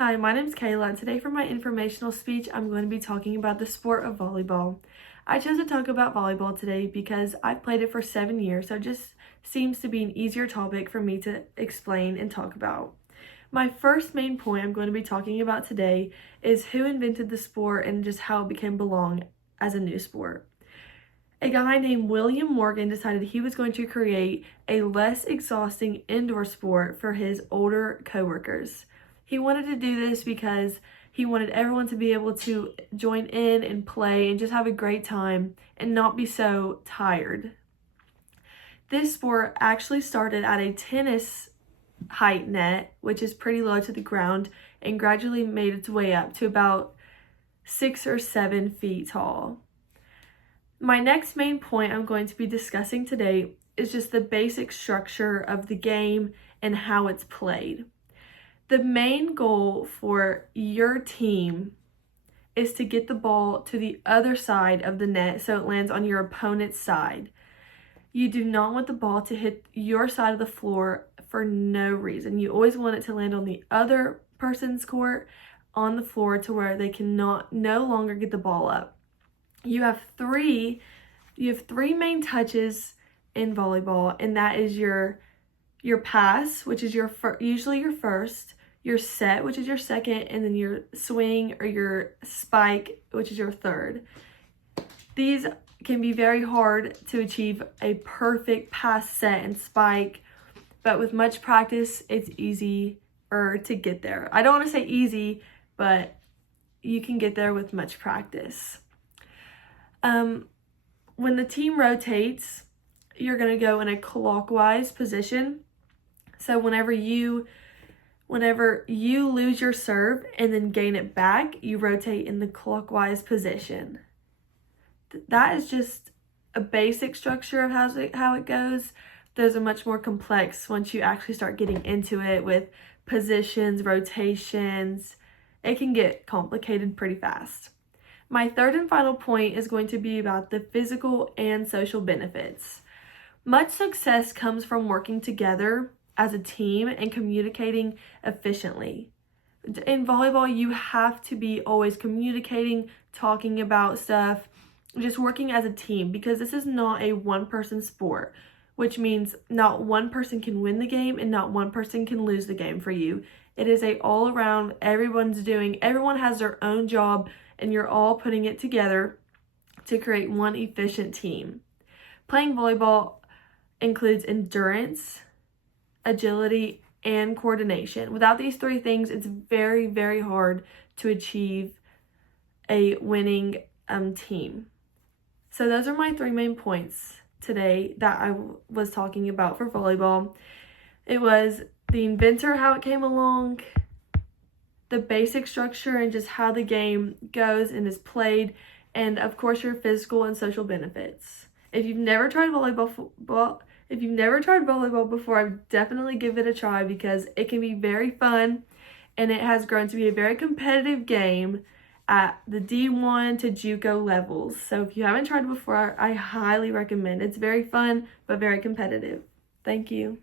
Hi, my name is Kayla, and today for my informational speech, I'm going to be talking about the sport of volleyball. I chose to talk about volleyball today because I've played it for 7 years, so it just seems to be an easier topic for me to explain and talk about. My first main point I'm going to be talking about today is who invented the sport and just how it became belong as a new sport. A guy named William Morgan decided he was going to create a less exhausting indoor sport for his older coworkers. He wanted to do this because he wanted everyone to be able to join in and play and just have a great time and not be so tired. This sport actually started at a tennis height net, which is pretty low to the ground, and gradually made its way up to about 6 or 7 feet tall. My next main point I'm going to be discussing today is just the basic structure of the game and how it's played. The main goal for your team is to get the ball to the other side of the net so it lands on your opponent's side. You do not want the ball to hit your side of the floor for no reason. You always want it to land on the other person's court on the floor to where they no longer get the ball up. You have three main touches in volleyball, and that is your pass, which is usually your first, your set, which is your second, and then your swing or your spike, which is your third. These can be very hard to achieve a perfect pass, set, and spike, but with much practice, it's easier to get there. I don't want to say easy, but you can get there with much practice. When the team rotates, you're going to go in a clockwise position. So whenever you lose your serve and then gain it back, you rotate in the clockwise position. That is just a basic structure of how it goes. Those are much more complex once you actually start getting into it with positions, rotations. It can get complicated pretty fast. My third and final point is going to be about the physical and social benefits. Much success comes from working together as a team and communicating efficiently. In volleyball, you have to be always communicating, talking about stuff, just working as a team, because this is not a one-person sport, which means not one person can win the game and not one person can lose the game for you. It is a all-around, everyone has their own job, and you're all putting it together to create one efficient team. Playing volleyball includes endurance, agility, and coordination. Without these three things, it's very, very hard to achieve a winning team. So those are my 3 main points today that I was talking about for volleyball. It was the inventor, how it came along, the basic structure and just how the game goes and is played, and of course your physical and social benefits. If you've never tried volleyball before, I would definitely give it a try because it can be very fun, and it has grown to be a very competitive game at the D1 to JUCO levels. So if you haven't tried it before, I highly recommend it. It's very fun but very competitive. Thank you.